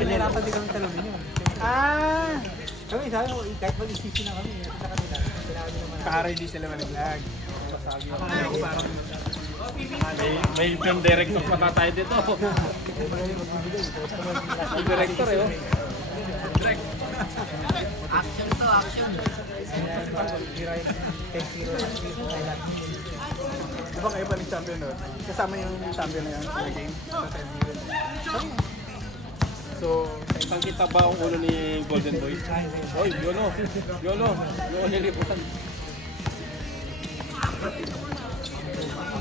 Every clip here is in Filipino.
Pinirapan din kami talunin yun. Kami sabi mo, kahit mag-isisi na kami, sa kanila, kailangan nyo naman. Para hindi sila managlag. Ako parang May film director pa tayo dito. Yung director eh. Action to, action. Diba kayo pa nag-champion nun? Kasama yung champion na yan sa game? So, Saan kita ba ang ulo ni Golden Boy? Oy, yolo. Yolo niliputan.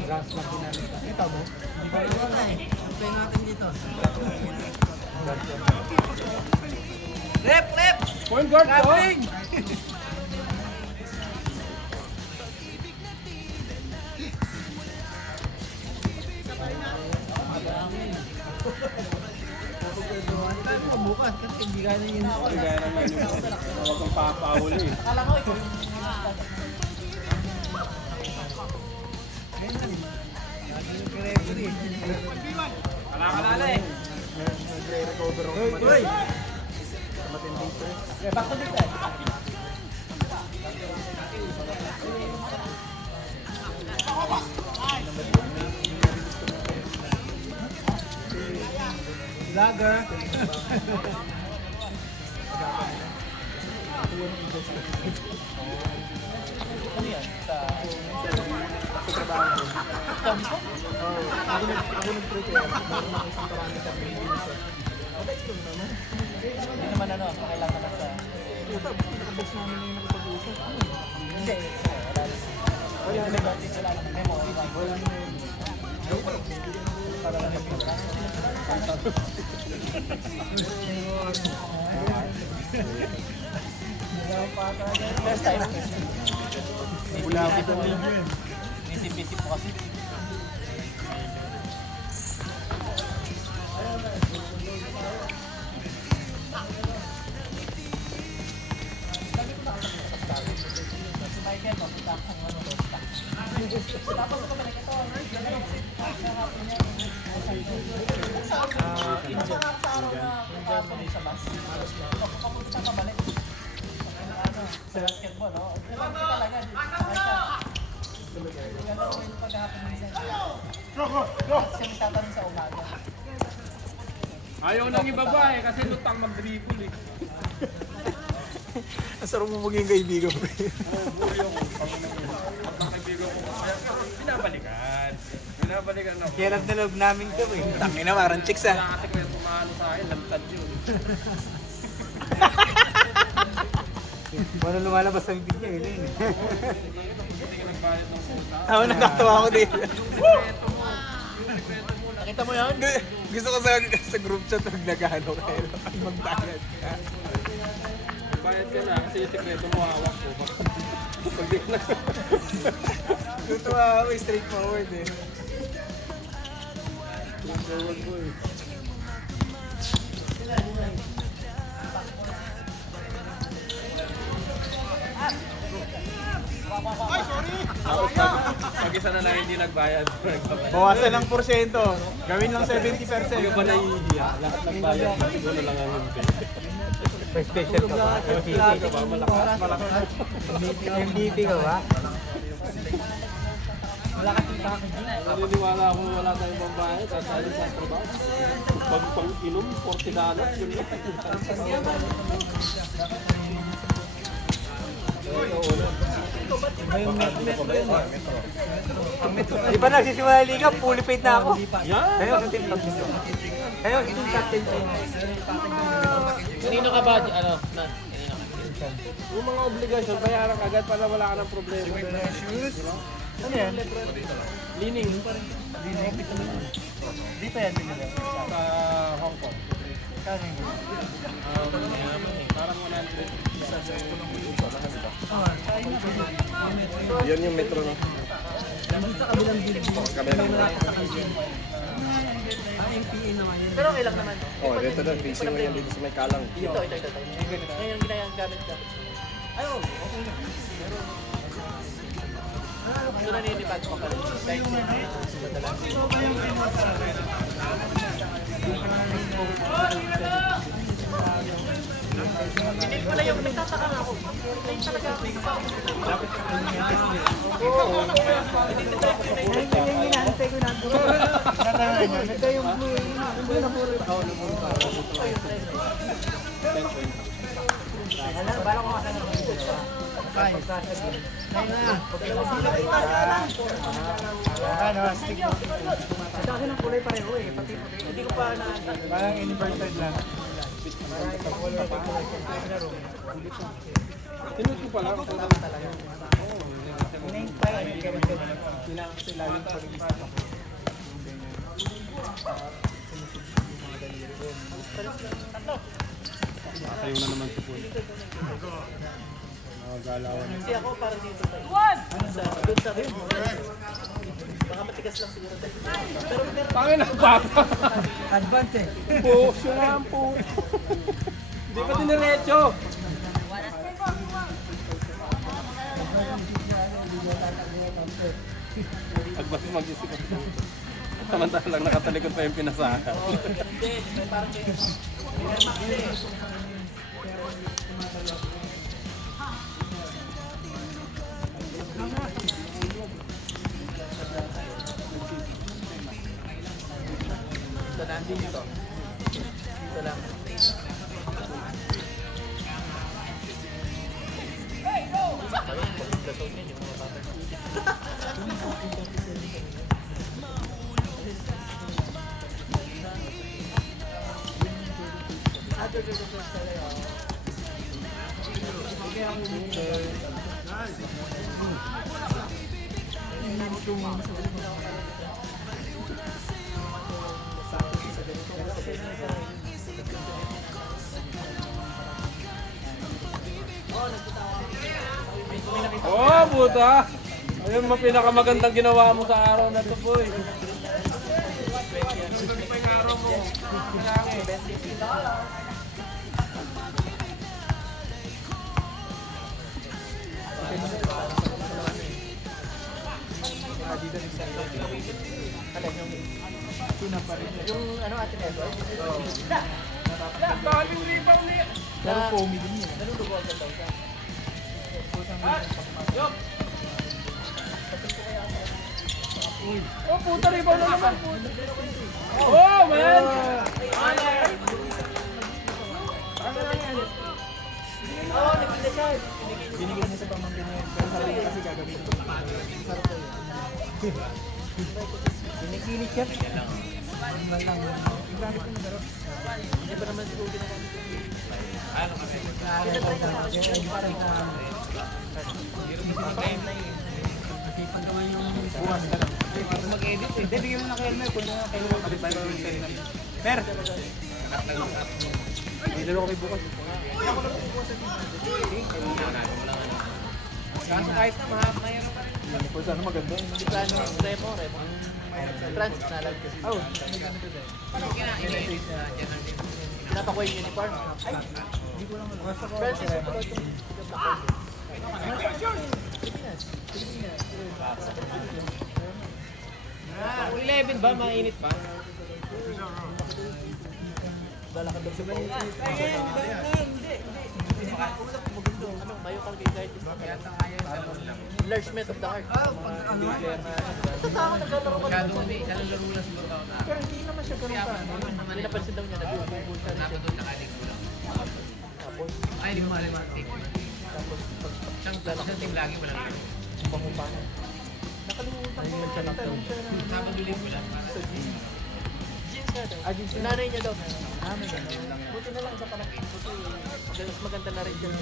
gas na pinanita. Kita mo? Hindi ba Ito eh. Try natin dito. Lep! Point guard ko! Bukas kasi hindi ka na yun. Kaya naman yung huwag kang papahuli. Akala ko ito. Kalakala eh. Nagre-recover ako. Uy! Matindi ito eh. Back to dito eh. Vlogger. Ano yan? Sa trabaho ko. Thompson? Ako nag-prepare. Meron ako isang parameter na hindi. Hindi naman ano, kailangan naman sa... Puta, nakabos namin na yung nakapag-usap. Hindi. Wala na natin sila ng memo. Wala na yun. Para lang yung pila. First time. Wala ako itong video yun. Busy po kasi. Si Michael, makita ang ano to. Tapos ko balik ito. Sa araw na sa bus. Papunta ka balik. Sa basketball, no? Talaga. Gano'n yung paghapon minsan. Kasi may tatanong sa umaga. Ayaw nang ibaba eh, kasi lutang mag-dribble eh. Ang sarap mo maging kaibigan mo. Binabalikan ako. Kaya lang nalog namin ito eh. Tangin na, parang chicks ah. Wala kasi kaya pumano sa akin, lamtad yun. Paano lumalabas sa bibig niya, yun eh. Hindi ka nagbayad ng puta. Ako nakatawa ako din. Nakita mo yun? Gusto ko sa group chat pag nag-ano kayo. Magbayad ka. Bayad ka na kasi yung sekreto mo hawak ko. Pag di na. Tutuwa ako, straightforward eh. Straightforward ko eh. Pag isa na lang hindi nagbayad. Bawasan ng porsyento. Gawin lang 70%. Hindi ba nahihiya? Lahat ng bayad siguro lang ang hindi. Special ka ba? Malakas. MVP ka ba? Wala ka tingin sa Naniniwala ako wala tayong pambayad at alis sa trabaho. Pag pang-inom, $40, yun lang. Di ba nagsisimula yung liga? Fully paid na ako. Yan! Ayun, sa team captain ko. Ayun, team captain ko. Kanino ka ba? Ano? Yung mga obligasyon, bayaran ka agad para wala ka ng problema. Ano yan? Lining Di pa yan binila. sa Hong Kong. Kano yun? Parang 100. Yan yung metro no? Kabilang metro. Pero okay lang naman. Oh, dito na. Facing mo yan dito sa may kalang. Ito. Ngayon yung ginagamit ko. Ayun, okay na. Ito naninipad ko pa rin. Kahit madalas. Parang inverted lang. Tinut ko pala. Kailangan kasi laging pag-isip ako. Tayo na naman sa pool. Galawan. Kasi ako parang dito tayo. One! Doon sa rin. Baka matigas lang siguro tayo. Pero meron Pangin ang bata. Advance eh. Po, siya nga ang po. Hindi pa diniretso. Agbas mag-isip ako. Samantalang nakatalikod pa yung pinasahan. hindi. May parang may remark eh. Ito na, dito. Dito lang. Oh, puta! Ayun mo pinakamagandang ginawa mo sa araw na to, boy. Yung ano atin Edward? Pero foamy din yun. Nalulugo agad daw siya. Oh, puta ribaw na naman. Oh, man! Oo, nagpinda siya. Binigyan niya sa pamangkin niya. Pero sabi niya kasi gagawin ko. Sarap ko yun. Pinikilig siya. Ang lang. Grabe ko na sarap. Hindi ba naman siguro ginawa? Bukas ka lang. Mag-edit eh. Hindi, bigyan mo na kay Elmer. Kung na kay Elmer, kapit-bahay ko yung tele namin. Per! May dalawa kami bukas. Kaso kahit na mayroon pa rin. Kung saan maganda. Hindi plano yung Remo. Transit na lang kasi. Oh, Pinapakuha yung uniform. Ay, hindi ko lang basta ko. Francis, ito ba ito? Kung 11 ba, mainit pa? Dala ka doon sa bahay. Ano, mayo kang guide. Enlargement of the heart. Nuclear na. Basta ako naglalaro ka doon. Pero hindi naman siya ganun pa. Hindi napansin daw niya, nag-ubul siya rin siya. Tapos, Ay, hindi ko malimatik. tapos, Siyang team lagi wala lang. pangupahan. Nakalimutan ko siya na tanong siya na. Sabado linggo lang. Sa jeans. Jeans nga daw. Jeans Yung nanay niya daw. May ganun. Buti na lang sa panak. Buti mas maganda na rin dyan.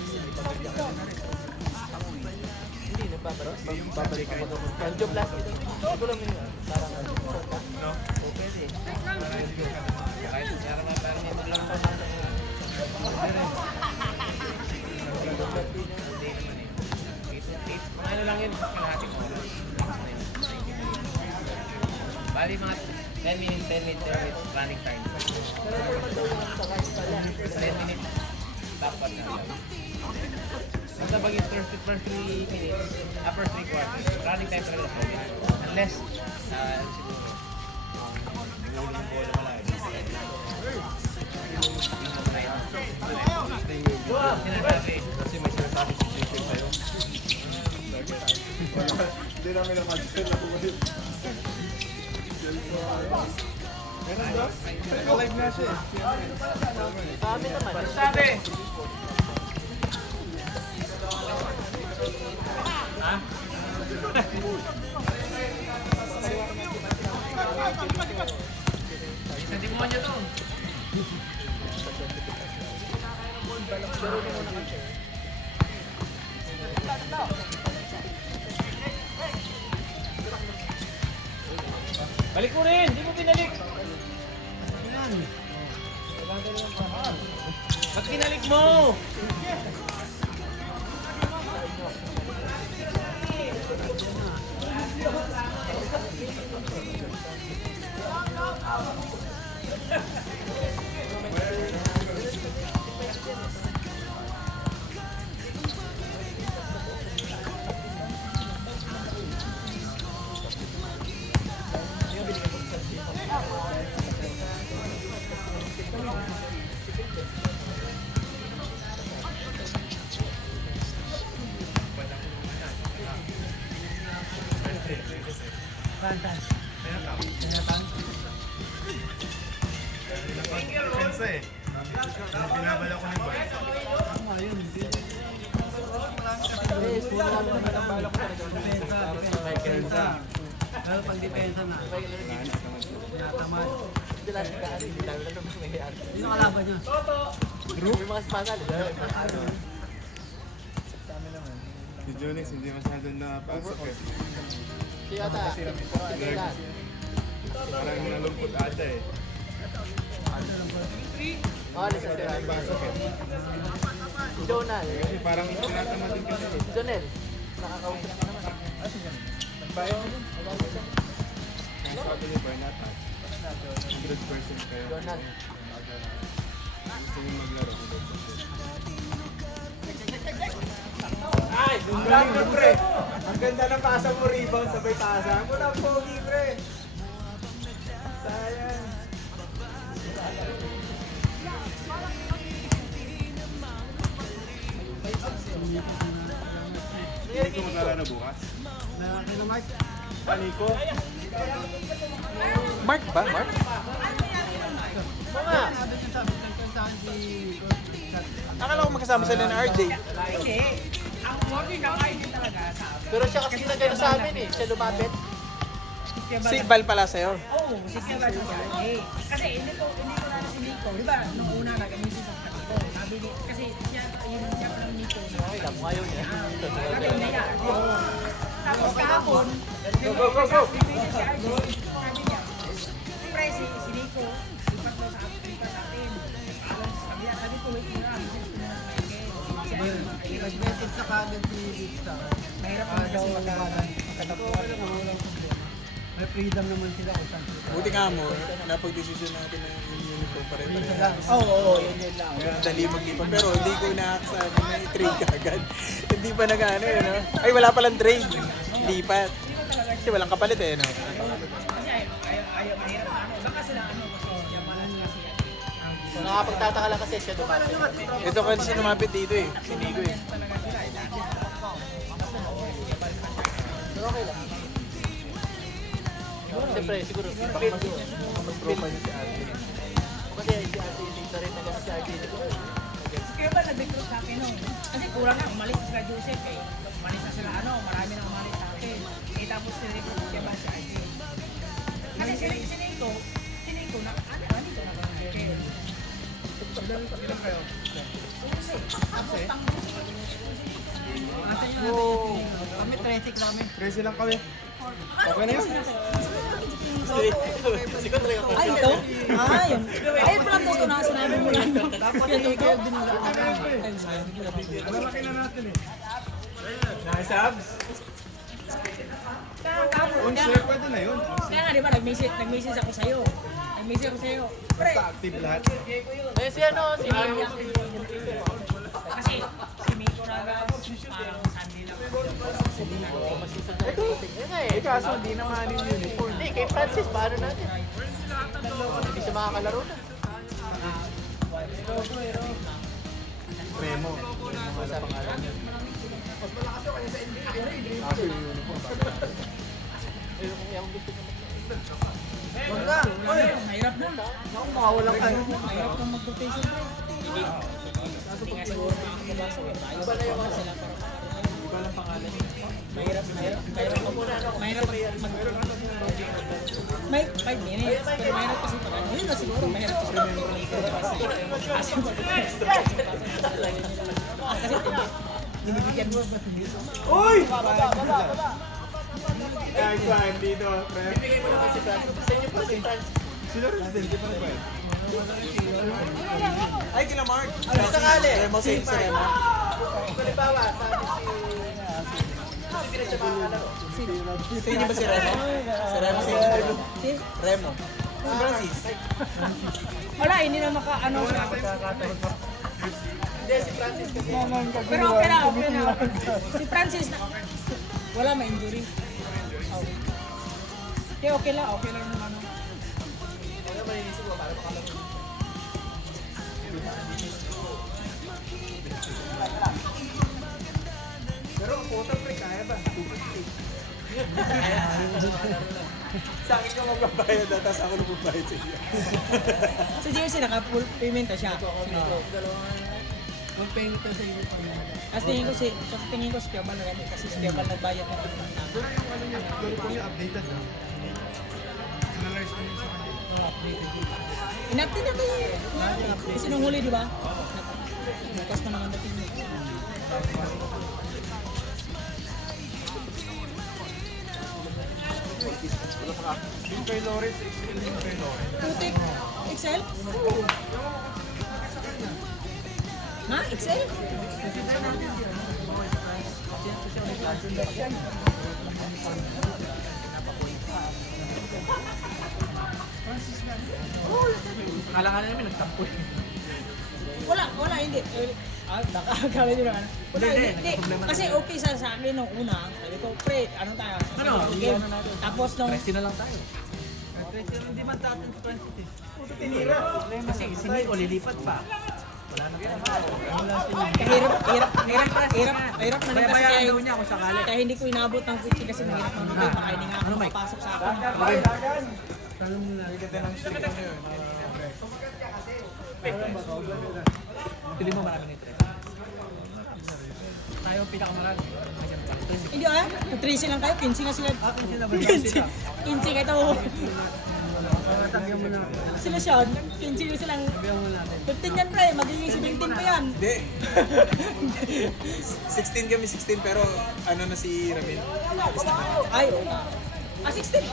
Hindi, nagbabalik. Babalik ako doon. Angioplasty daw. Ito lang yun. Parang no? O pwede. Kahit sarap na parang ito lang pa. Ano lang yun, kalahating oras. Bali mga 10 minutes running time. 10 minutes, dapat na lang. Basta pag yung first 3 minutes, first 3 quarters, running time talaga sa ulit. Unless, siguro, yung bola wala. Sinasabi, Kasi may sinasabi si JJ sa'yo. Hindi namin naman-sell na bumalik. Meron ba? Live na siya eh. Sabi naman. Sabi! Ha? Isang demonyo to. Balik mo rin! Hindi mo binalik! Ba't binalik mo? Pensa eh. Pinabala ko ni Boy. Pero pag depensa na, tinatamad. Sino kalaban niya? Si Jonix hindi masyadong napasok eh. Parang nalungkot ata eh. Kasi parang tinatamad din kasi eh. Ang sabi ni Boy na 100% kayo. Gusto niyo maglaro. Ay! Ang galing pre! Ang ganda ng pasa mo, rebound sabay pasa. Ang muna pogi pre! Sayang! Hindi ko maglaro bukas. Lalaki na Mark. Paniko? Mark ba? Mark? Sabi ko sabi, nagkantahan si Akala ko magkasama sila ng RJ. Hindi. Ang working ng ID talaga sa amin. Pero siya kasi nagkano sa amin eh, siya lumapit. Si Val pala sa'yo. Oo, si Kevin siya. Eh, kasi hindi ko na si Nico. Di ba, nung una nag-amisin sa Nico. Sabi ni, kasi siya, yun siya ng Nico. Okay lang, ayaw niya. Sabi niya yan. Tapos kahapon, bibigyan si RJ. Sabi niya, pre, si Nico, lipat daw sa atin. Sabi ko, wait mo na, amisin ko na ng Michael. Nag-message na kagad si Vista. Mahirap naman kasi magkatapuan. May freedom naman sila kung saan sila. Buti nga mo, napag-desisyon natin na yung uniform pare-pareho. lang. Oo, yun lang. Dali maglipan. Pero hindi ko inaaksahan na may trade agad. Hindi pa nag-ano eh, no? Ay, wala palang trade. Lipat. Kasi walang kapalit eh, no? Kasi ayaw, mahirap na ano. Baka sila ano, kasi yamanan kasi yan. So nakapagtataka lang kasi siya lumapit. Ito kasi lumapit dito eh. Si Nico eh. Pero okay lang. Siyempre, siguro, Profile niya si RJ. kasi si RJ dito rin nagano si RJ dito. Kaya ba nag-recruit sa akin no? Kasi kurang na, umalis sila Joseph eh. Umalis na sila ano, marami nang umalis sa akin. Eh tapos sinrecruit siya ba si RJ. Kasi si Nico na, ano ko na ba Michael? Ilan kayo? Tapos pang Kami 30 kami. 13 lang kami. Okay na yun? Siguro talaga ako. Ay, ito? Ah, yun. Ayun pala po ito na sinabi mo lang. Dapat yung ikaw din nila. Lalaki na natin eh. Nakasabs? On share, pwede na yun. Kaya nga, di ba, nag-message ako sa'yo. Nag-message ako sa'yo. Pre, Basta active lahat. Eh si ano, si kasi si Miko Raga, parang Sunday lang. masisag na ito. Yun nga eh. Kaso hindi naman yung uniform. Hindi, kay Francis, paano natin? Hindi siya makakalaro na. Remo. Sa pangalan. Kaso yung uniform. Mahirap na. Makawalan ka. Mahirap na mag-rotation. Hindi nga siguro makakabasa. Iba na yung sila para Iba lang pangalan. mahirap may 5 minutes. Pero mahirap kasi pag ano. Yun na siguro mahirap kasi kasi binibigyan mo ba hindi? Uy! Ay, kuhan dito. Bibigay mo naman si Francis. Sa inyo po si Francis. Sino resident? Di pa rin ba yun? Ay, kila Mark. Ano sakali? Si Mark. Halimbawa, sabi si Pina siya makakalaro. Sa inyo ba si Remo? Si Remo si Remo. Si Francis. Wala, hindi na ano siya. Hindi, si Francis kasi. Pero okay na, okay na. Si Francis na, wala ma-injury. Okay, okay lang yung ano. Ano maninisip mo para makalaro? Pero ang photo pre, kaya ba? Sa akin ka magbabayad at tapos ako nagbabayad sa iyo. Sa JRC, naka-full payment na siya. Mag-payment na sa inyo pa yun. Kasi tingin ko si Kiaban na kasi si Kiaban nagbayad ng payment namin. Pero yung ano niya, pero kung yung updated na. Analyze ko yung sa kanila. In-update na ito eh. Kasi nung huli, di ba? Bukas na naman dating niya. Yung kay Lawrence, XL yung kay Lawrence. Putik, XL? Ma, XL? Akala ka na namin nagtampo eh. Wala, hindi. Nakakagawa din ano. Wala, hindi. Kasi okay sa akin nung una. Sabi ko, pre, ano tayo? Ano? Okay. Tapos nung... Resti na lang tayo. Hindi man dating 20. Kasi si Nico lilipat pa. Wala na tayo. Hirap na rin kasi Bayaran kaya, daw niya kung sakali. kaya hindi ko inabot ng kutsi kasi mahirap ng bigay. Baka hindi nga ako makapasok sa akin. Tanong mo na. Ganda ng stick ko yun. Pili mo marami nito. Tayo ang pinakamarami. Hindi ah, 13 lang kayo, 15 nga sila. 15 na ba? 15 kayo ito. Tagyan mo na. Sila Sean, 15 yung silang. Tagyan mo natin. 15 yan pre, magiging 17 pa yan. Hindi. 16 kami, 16 pero ano na si Ramil? Ay, oo nga. 16.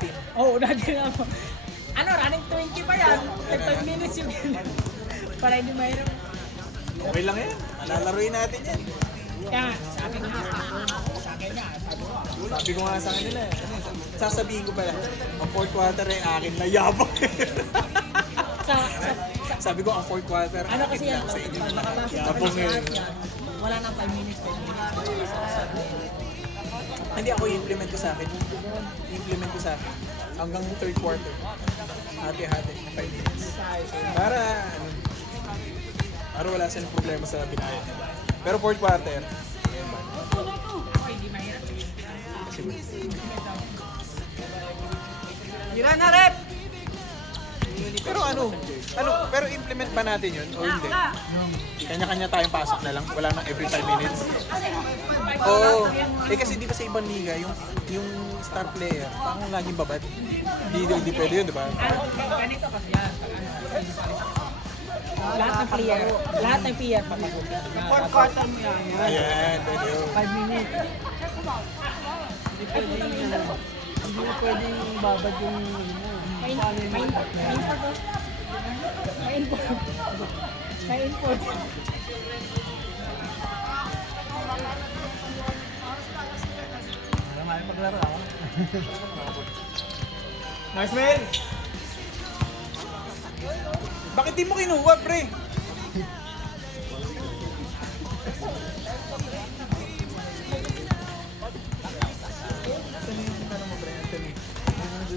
16. Oo, dati nga ako. Ano, running 20 pa yan. 5 minutes yung para hindi mahirap. Okay lang yan. Alalaruin natin yan. Kaya, sa akin nga, sabi ko. Sabi ko nga sa kanila eh. Sasabihin ko pala, ang fourth quarter ay akin na yabang. Sabi ko, ang fourth quarter Ano kasi akin yan, lang sa inyo. pag nakapasok ka Yabang sa eh. lahat yan, wala nang 5 minutes. Hindi ako i-implement ko sa akin. I-implement ko sa akin. Hanggang third quarter. Hati-hati. 5 minutes. Para, ano, para wala silang problema sa binayad. Pero fourth quarter, Hira na, rep! pero pero implement ba natin yun o hindi? Kanya-kanya tayong pasok na lang, wala nang every 5 minutes. Oo, kasi di ba sa ibang liga, yung star player, parang laging babad. Hindi pwede yun, di ba? Ganito kasi yan. Lahat ng player papagod. Fourth quarter mo yan. Ayan, pwede yun. 5 minutes. Hindi mo pwedeng babad yung Ma-import. Marami paglaro ako. Nice man! Bakit di mo kinuha, pre?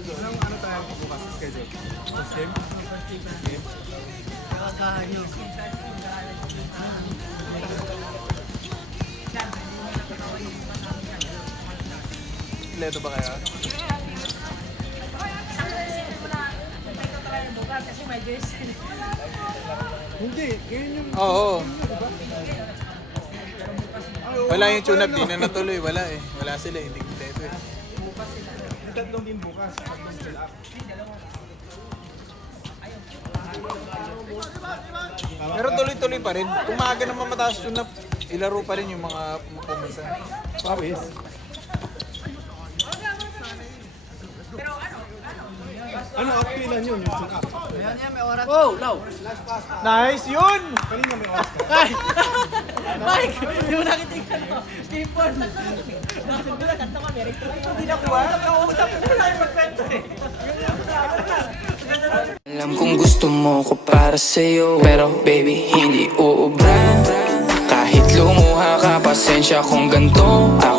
Anong ano tayo bukas sa schedule? First game? Game? Nakakahan nyo. Kompleto ba kayo? Kasi may jersey. Hindi, ganyan yung... Oo. Wala yung tune-up, di na natuloy. Wala eh. Wala sila, hindi kompleto eh. Yung tatlong din bukas, tatlong sila. Pero tuloy-tuloy pa rin. Kung maaga naman mataas tune-up, ilaro pa rin yung mga pumunta. Pawis. Ano outfilan yun? Yung tune up. Oh, low! Nice yun! Kanina may oras ka. Ay! Mike! Hindi mo nakitignan mo. Skipon! Nakasag na, kanta ka, Merry Christmas. Hindi na kuha. Nakausap ko na tayo magkwento eh. Alam kong gusto mo ko para sa'yo, pero baby hindi uubra. Kahit lumuha ka, pasensya kung ganito ako.